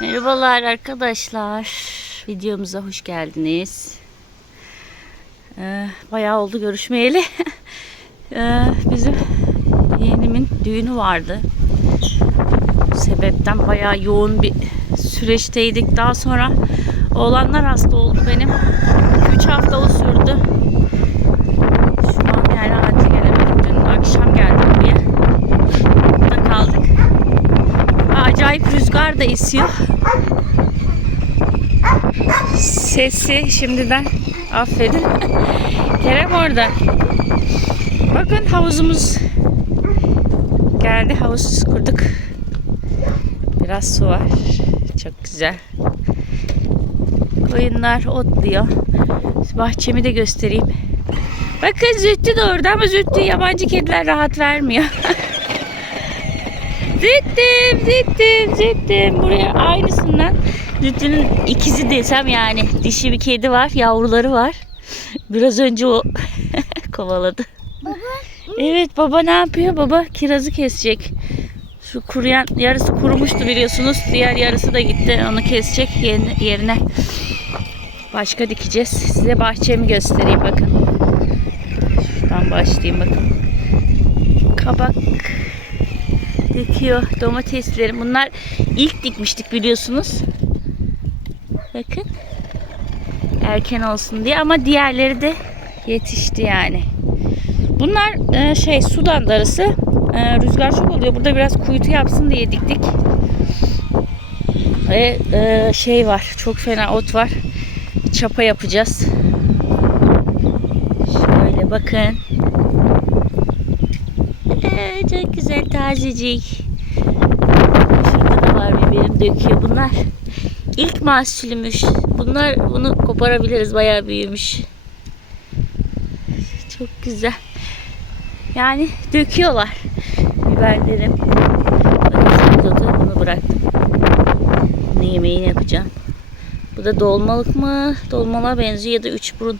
Merhabalar arkadaşlar. Videomuza hoş geldiniz. Ee, bayağı oldu görüşmeyeli. Ee, bizim yeğenimin düğünü vardı. Bu sebepten bayağı yoğun bir süreçteydik. Daha sonra oğlanlar hasta oldu benim. 3 hafta o sürdü. Şu an yani anca gelemedik. Dün akşam geldim buraya. Burada kaldık. Acayip rüzgar da esiyor. Sesi şimdiden affedin. Kerem orada. Bakın havuzumuz geldi. Havuz kurduk. Biraz su var. Çok güzel. Koyunlar otluyor. Bahçemi de göstereyim. Bakın Zühtü de orada ama Zühtü yabancı kediler rahat vermiyor. Züttüm, züttüm, züttüm. Buraya aynısından Züttü'nün ikizi desem yani. Dişi bir kedi var, yavruları var. Biraz önce o kovaladı. Baba. Evet baba ne yapıyor? Baba kirazı kesecek. Şu kuruyan yarısı kurumuştu biliyorsunuz. Diğer yarısı da gitti. Onu kesecek yerine. yerine. Başka dikeceğiz. Size bahçemi göstereyim bakın. Şuradan başlayayım bakın. Kabak dikiyor. Domateslerim. Bunlar ilk dikmiştik biliyorsunuz. Bakın. Erken olsun diye ama diğerleri de yetişti yani. Bunlar e, şey Sudan darısı. E, rüzgar çok oluyor. Burada biraz kuytu yapsın diye diktik. Ve e, şey var. Çok fena ot var. Çapa yapacağız. Şöyle bakın. Ee, çok güzel tazecik. Şurada da var biberim döküyor. Bunlar ilk mahsulümüş. Bunlar bunu koparabiliriz. Bayağı büyümüş. Çok güzel. Yani döküyorlar biberlerim. Bakın bunu bıraktım. Bunu yemeğini yapacağım. Bu da dolmalık mı? Dolmalığa benziyor ya da üç burun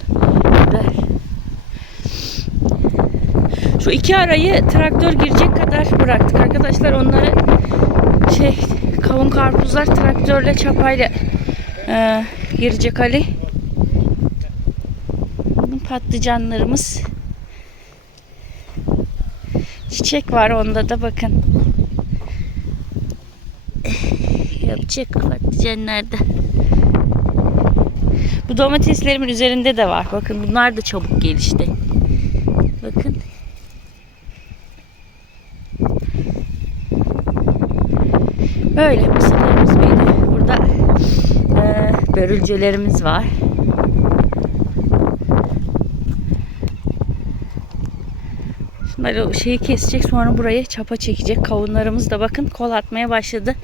Şu iki arayı traktör girecek kadar bıraktık arkadaşlar. Onları şey kavun karpuzlar traktörle çapayla e, girecek Ali. Patlıcanlarımız çiçek var onda da bakın. Yapacak patlıcanlarda. Bu domateslerimin üzerinde de var. Bakın bunlar da çabuk gelişti. Bakın. Böyle mısırlarımız büyüdü. Burada e, börülcelerimiz var. Şunları şeyi kesecek sonra buraya çapa çekecek. Kavunlarımız da bakın kol atmaya başladı.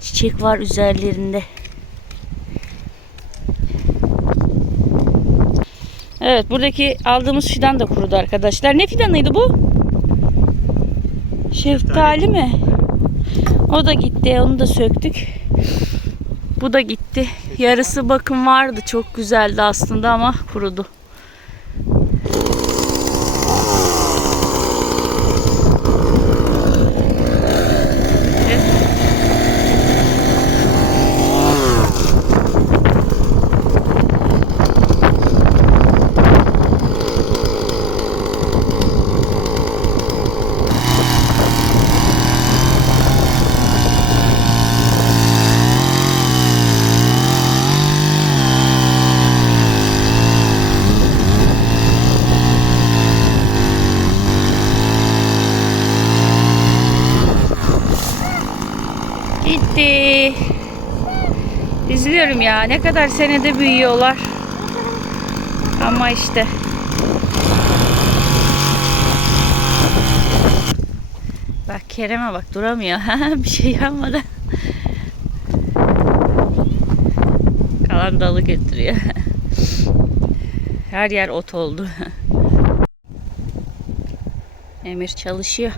Çiçek var üzerlerinde. Evet buradaki aldığımız fidan da kurudu arkadaşlar. Ne fidanıydı bu? Şeftali mi? O da gitti. Onu da söktük. Bu da gitti. Yarısı bakım vardı. Çok güzeldi aslında ama kurudu. Gitti. Üzülüyorum ya. Ne kadar senede büyüyorlar. Ama işte. Bak Kerem'e bak duramıyor. bir şey yapmadan. Kalan dalı götürüyor. Her yer ot oldu. Emir çalışıyor.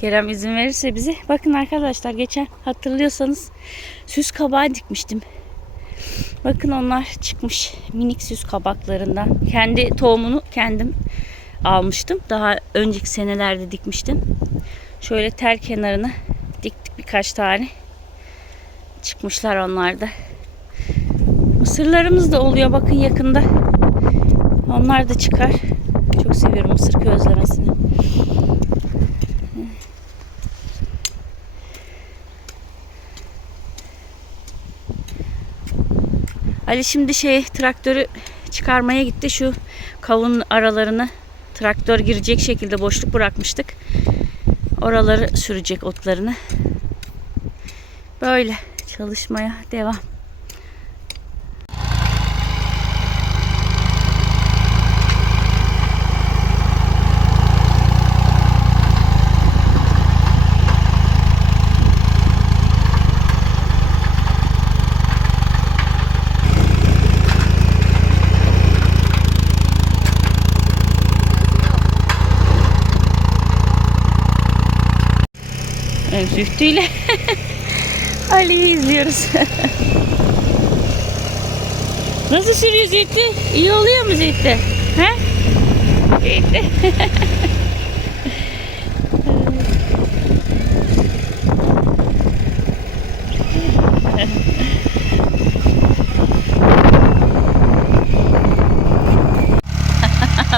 Kerem izin verirse bize. Bakın arkadaşlar geçen hatırlıyorsanız süs kabağı dikmiştim. Bakın onlar çıkmış minik süs kabaklarından. Kendi tohumunu kendim almıştım. Daha önceki senelerde dikmiştim. Şöyle tel kenarına diktik birkaç tane. Çıkmışlar onlar da. Mısırlarımız da oluyor bakın yakında. Onlar da çıkar. Çok seviyorum mısır közlemesini. Ali şimdi şey traktörü çıkarmaya gitti. Şu kavun aralarını traktör girecek şekilde boşluk bırakmıştık. Oraları sürecek otlarını. Böyle çalışmaya devam. Zühtü'yle Ali'yi izliyoruz. Nasıl sürüyor Zühtü? İyi oluyor mu Zühtü? He? Zühtü.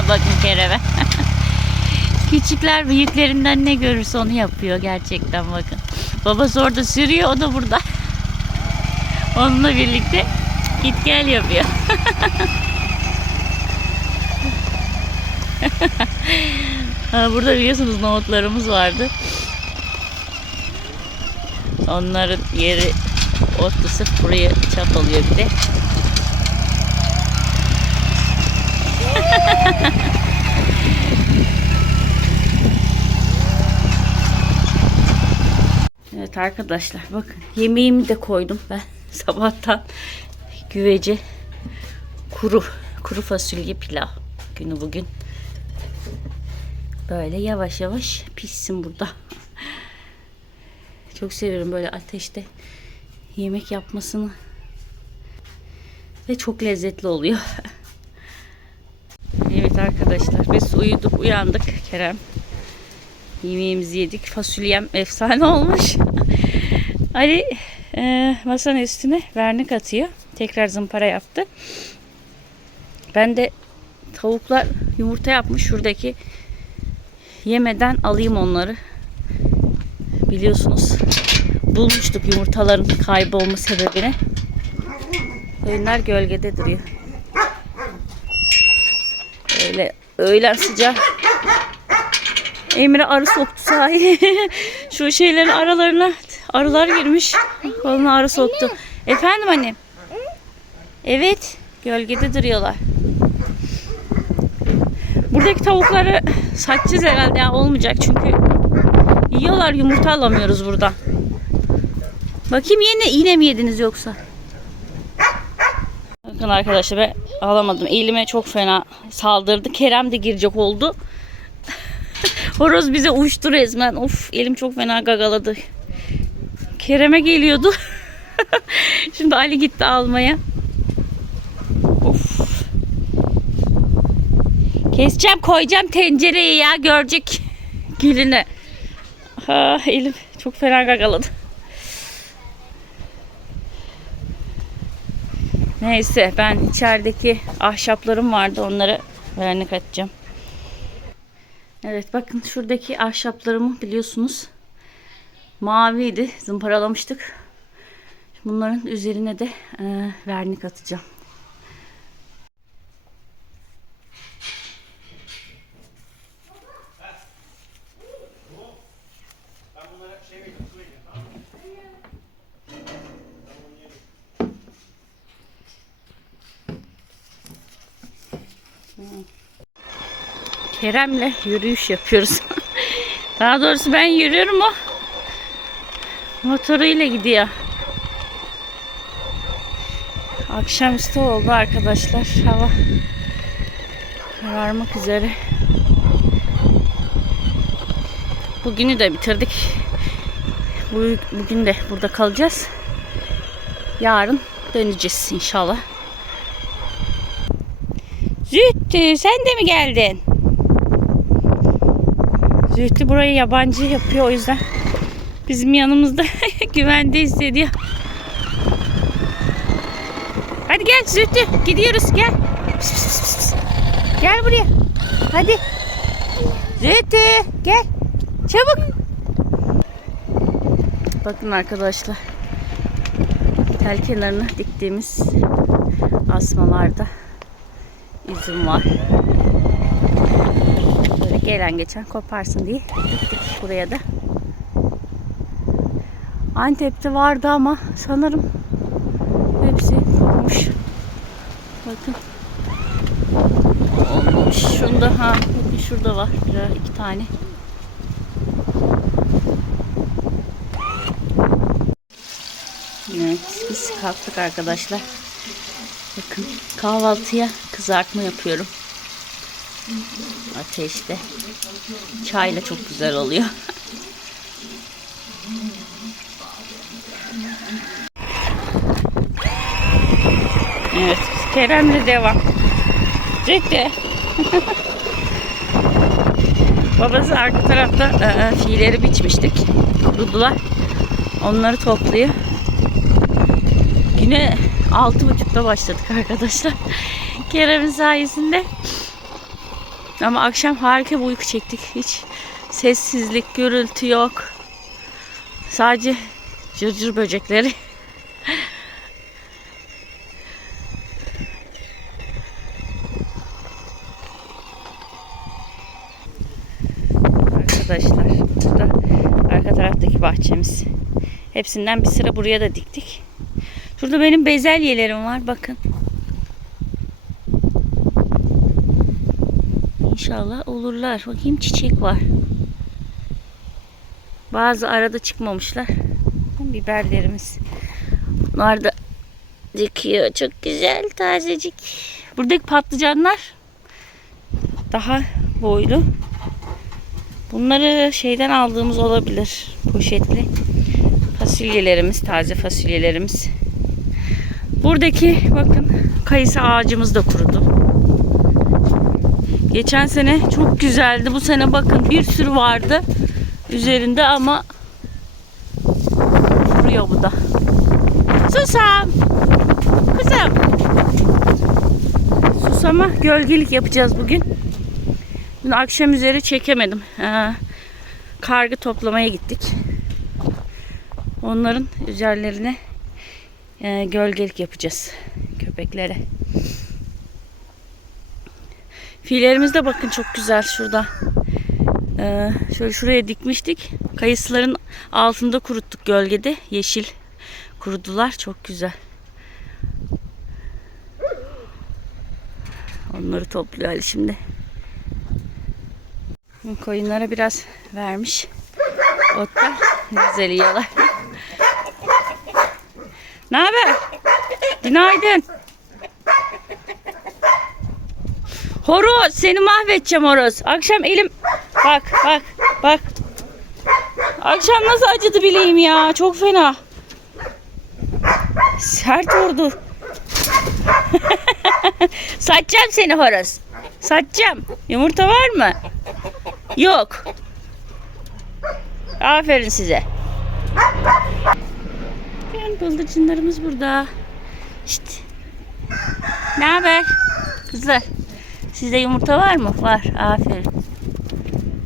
Bakın Kerem'e. Küçükler büyüklerinden ne görürse onu yapıyor gerçekten bakın. Babası orada sürüyor o da burada. Onunla birlikte git gel yapıyor. burada biliyorsunuz nohutlarımız vardı. Onların yeri otlu sırf buraya çap oluyor bir de. Arkadaşlar bakın yemeğimi de koydum ben sabahtan güvece kuru kuru fasulye pilav günü bugün. Böyle yavaş yavaş pişsin burada. Çok seviyorum böyle ateşte yemek yapmasını. Ve çok lezzetli oluyor. evet arkadaşlar biz uyuduk uyandık Kerem. Yemeğimizi yedik. Fasulyem efsane olmuş. Ali e, masanın üstüne vernik atıyor. Tekrar zımpara yaptı. Ben de tavuklar yumurta yapmış. Şuradaki yemeden alayım onları. Biliyorsunuz bulmuştuk yumurtaların kaybolma sebebini. Oyunlar gölgede duruyor. Öyle öğlen sıcak Emre arı soktu sahi. Şu şeylerin aralarına arılar girmiş. Koluna arı soktu. Efendim annem? Evet. Gölgede duruyorlar. Buradaki tavukları satacağız herhalde ya olmayacak çünkü yiyorlar yumurta alamıyoruz buradan. Bakayım yine iğne mi yediniz yoksa? Bakın arkadaşlar ben alamadım. Elime çok fena saldırdı. Kerem de girecek oldu. Horoz bize uçtu resmen. Of elim çok fena gagaladı. Kerem'e geliyordu. Şimdi Ali gitti almaya. Of. Keseceğim koyacağım tencereye ya görecek gülünü. Ha, elim çok fena gagaladı. Neyse ben içerideki ahşaplarım vardı onları vernik atacağım. Evet bakın şuradaki ahşaplarımı biliyorsunuz maviydi zımparalamıştık. Bunların üzerine de e, vernik atacağım. Kerem'le yürüyüş yapıyoruz. Daha doğrusu ben yürüyorum o motoruyla gidiyor. Akşamüstü oldu arkadaşlar. Hava kararmak üzere. Bugünü de bitirdik. Bugün de burada kalacağız. Yarın döneceğiz inşallah. Zühtü sen de mi geldin? Zühtü burayı yabancı yapıyor o yüzden bizim yanımızda güvende hissediyor. gel Zühtü. Gidiyoruz gel. Gel buraya. Hadi. Zühtü gel. Çabuk. Bakın arkadaşlar. Tel kenarına diktiğimiz asmalarda üzüm var. Gelen geçen koparsın diye diktik buraya da. Antep'te vardı ama sanırım hepsi kurumuş. Bakın. Olmamış. Şunda ha bakın şurada var birer iki tane. Evet biz kalktık arkadaşlar. Bakın kahvaltıya kızartma yapıyorum. Ateşte. Çayla çok güzel oluyor. Evet, Kerem'le devam. Ciddi. Babası arka tarafta e, fiilleri biçmiştik. Kurudular. Onları topluyor. Güne altı buçukta başladık arkadaşlar. Kerem'in sayesinde. Ama akşam harika bir uyku çektik. Hiç sessizlik, gürültü yok. Sadece cırcır böcekleri. Arkadaşlar burada arka taraftaki bahçemiz. Hepsinden bir sıra buraya da diktik. Şurada benim bezelyelerim var bakın. İnşallah olurlar. Bakayım çiçek var. Bazı arada çıkmamışlar. Biberlerimiz. Bunlar da dikiyor. Çok güzel tazecik. Buradaki patlıcanlar daha boylu. Bunları şeyden aldığımız olabilir. Poşetli. Fasulyelerimiz, taze fasulyelerimiz. Buradaki bakın kayısı ağacımız da kurudu. Geçen sene çok güzeldi. Bu sene bakın bir sürü vardı üzerinde ama kuruyor bu da. Susam. Kızım. Susama gölgelik yapacağız bugün. Dün akşam üzeri çekemedim. Ee, kargı toplamaya gittik. Onların üzerlerine e, gölgelik yapacağız köpeklere. Filerimiz de bakın çok güzel şurada. Ee, şöyle şuraya dikmiştik. Kayısıların altında kuruttuk gölgede. Yeşil kurudular. Çok güzel. Onları topluyor Ali şimdi. Koyunlara biraz vermiş. Otlar güzel yiyorlar. ne haber? Günaydın. Horoz seni mahvedeceğim horoz. Akşam elim bak bak bak. Akşam nasıl acıdı bileğim ya. Çok fena. Sert vurdu. Satacağım seni horoz. Satacağım. Yumurta var mı? Yok. Aferin size. Yani bıldırcınlarımız burada. İşte. Ne haber? Kızlar. Sizde yumurta var mı? Var. Aferin.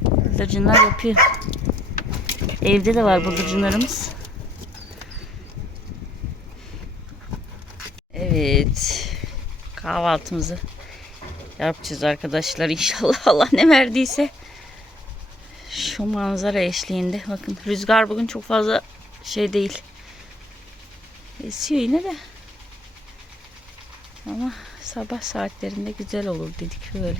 Bıldırcınlar yapıyor. Evde de var bıldırcınlarımız. Evet. Kahvaltımızı yapacağız arkadaşlar. İnşallah Allah ne verdiyse. Şu manzara eşliğinde. Bakın rüzgar bugün çok fazla şey değil. Esiyor yine de. Ama sabah saatlerinde güzel olur dedik böyle.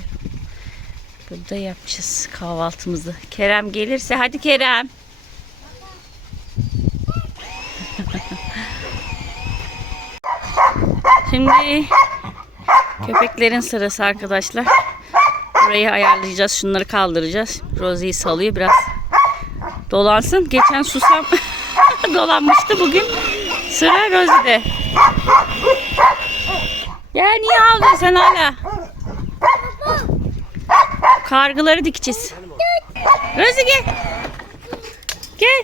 Burada yapacağız kahvaltımızı. Kerem gelirse hadi Kerem. Şimdi köpeklerin sırası arkadaşlar. Burayı ayarlayacağız. Şunları kaldıracağız. Rosie'yi salıyor biraz. Dolansın. Geçen susam dolanmıştı. Bugün sıra Rosie'de. Ya niye ağlıyorsun sen hala? Kargıları dikeceğiz. Rosie gel. Gel.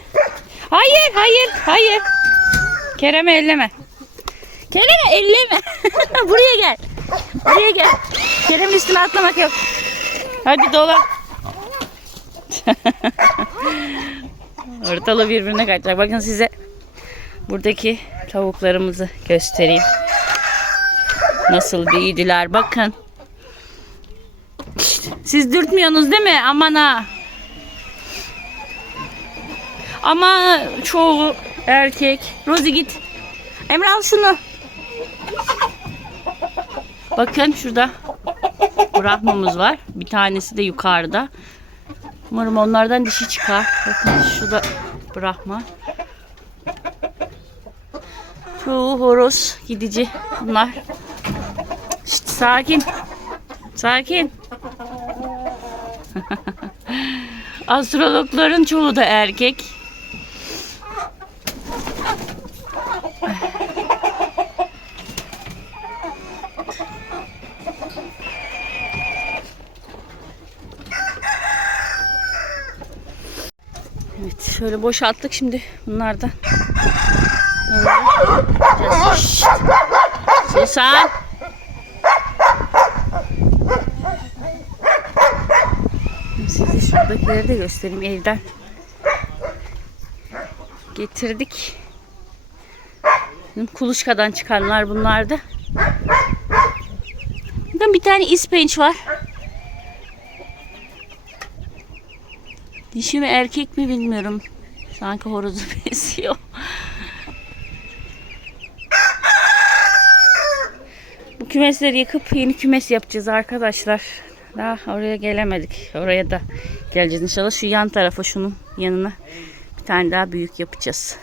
Hayır, hayır, hayır. Kerem'i elleme. Kerem elleme. Buraya gel. Buraya gel. Kerem'in üstüne atlamak yok. Hadi dola. Ortalığı birbirine kaçacak. Bakın size buradaki tavuklarımızı göstereyim. Nasıl büyüdüler bakın. Siz dürtmüyorsunuz değil mi? Aman ha. Ama çoğu erkek. Rozi git. Emre al şunu. Bakın şurada Brahmamız var. Bir tanesi de yukarıda. Umarım onlardan dişi çıkar. Bakın şurada Brahma. Çoğu horoz gidici bunlar. Sakin. Sakin. Astrologların çoğu da erkek. Evet şöyle boşalttık şimdi bunlardan. Susan. Şuradakileri de göstereyim evden. Getirdik. Kuluçkadan çıkanlar bunlardı. Burada bir tane ispenç var. Dişi mi erkek mi bilmiyorum. Sanki horozu benziyor. Bu kümesleri yıkıp yeni kümes yapacağız arkadaşlar. Daha oraya gelemedik. Oraya da geleceğiz inşallah. Şu yan tarafa şunun yanına bir tane daha büyük yapacağız.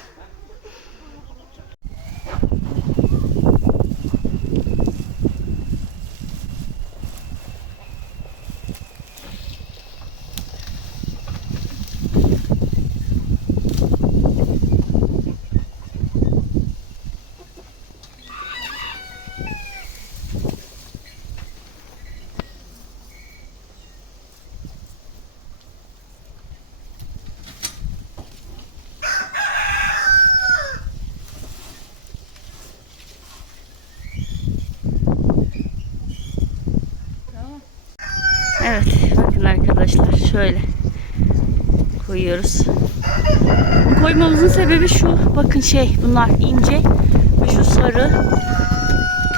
Evet bakın arkadaşlar şöyle koyuyoruz. Koymamızın sebebi şu. Bakın şey bunlar ince ve şu sarı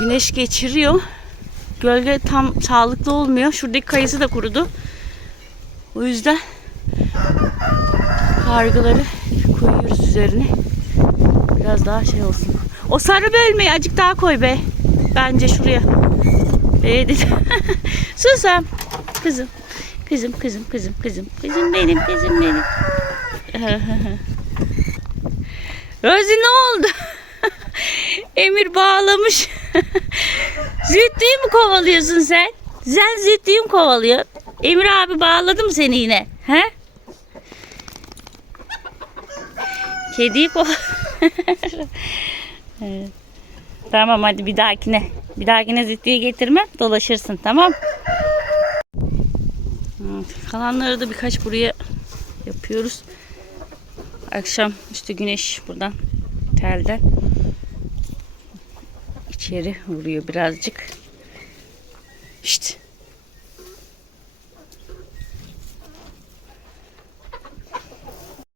güneş geçiriyor. Gölge tam sağlıklı olmuyor. Şuradaki kayısı da kurudu. O yüzden kargıları koyuyoruz üzerine. Biraz daha şey olsun. O sarı bölmeyi acık daha koy be. Bence şuraya. Ee, dedi. Susam. Kızım. Kızım, kızım, kızım, kızım. Kızım benim, kızım benim. Rozi ne oldu? Emir bağlamış. Zühtüyü mü kovalıyorsun sen? Sen zühtüyü mü kovalıyor? Emir abi bağladı mı seni yine? He? Kediyi kov... Evet. Tamam hadi bir dahakine. Bir dahakine zühtüyü getirmem. Dolaşırsın tamam. Kalanları da birkaç buraya yapıyoruz. Akşam işte güneş buradan telden içeri vuruyor birazcık. İşte